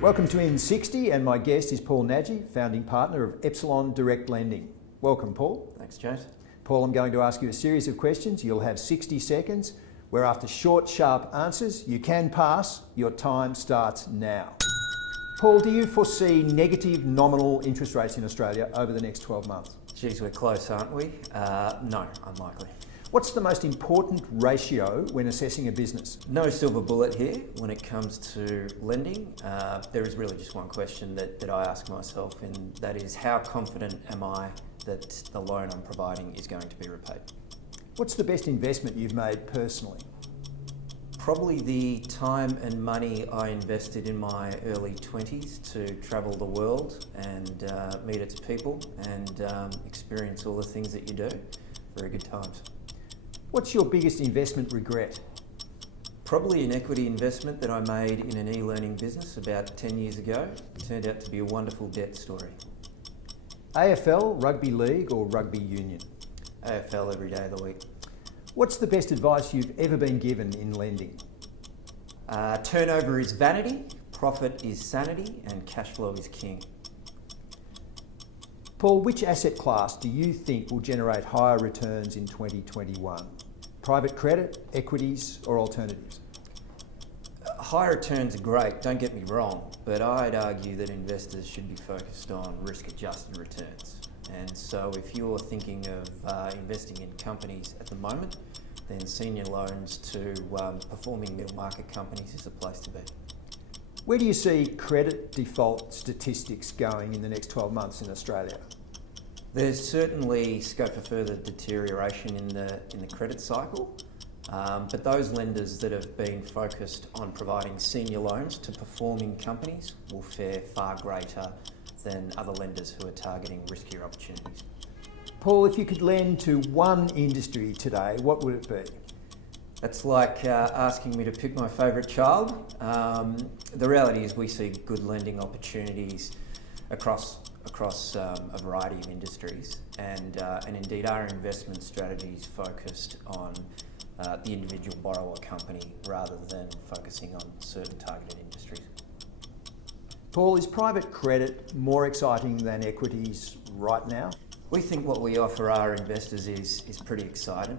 Welcome to IN60, and my guest is Paul Nagy, founding partner of Epsilon Direct Lending. Welcome, Paul. Thanks, James. Paul, I'm going to ask you a series of questions. You'll have 60 seconds, where after short, sharp answers, you can pass. Your time starts now. Paul, do you foresee negative nominal interest rates in Australia over the next 12 months? Geez, we're close, aren't we? No, unlikely. What's the most important ratio when assessing a business? No silver bullet here when it comes to lending. There is really just one question that I ask myself, and that is, how confident am I that the loan I'm providing is going to be repaid? What's the best investment you've made personally? Probably the time and money I invested in my early 20s to travel the world and meet its people and experience all the things that you do. Very good times. What's your biggest investment regret? Probably an equity investment that I made in an e-learning business about 10 years ago. It turned out to be a wonderful debt story. AFL, rugby league or rugby union? AFL every day of the week. What's the best advice you've ever been given in lending? Turnover is vanity, profit is sanity, and cash flow is king. Paul, which asset class do you think will generate higher returns in 2021? Private credit, equities or alternatives? Higher returns are great, don't get me wrong, but I'd argue that investors should be focused on risk-adjusted returns. And so if you're thinking of investing in companies at the moment, then senior loans to performing middle market companies is a place to be. Where do you see credit default statistics going in the next 12 months in Australia? There's certainly scope for further deterioration in the credit cycle, but those lenders that have been focused on providing senior loans to performing companies will fare far greater than other lenders who are targeting riskier opportunities. Paul, if you could lend to one industry today, what would it be? That's like asking me to pick my favourite child. The reality is we see good lending opportunities across a variety of industries, and indeed our investment strategy is focused on the individual borrower company rather than focusing on certain targeted industries. Paul, is private credit more exciting than equities right now? We think what we offer our investors is pretty exciting.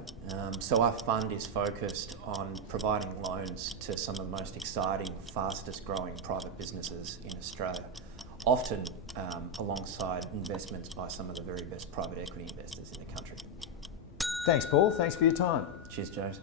So our fund is focused on providing loans to some of the most exciting, fastest growing private businesses in Australia, often alongside investments by some of the very best private equity investors in the country. Thanks, Paul. Thanks for your time. Cheers, James.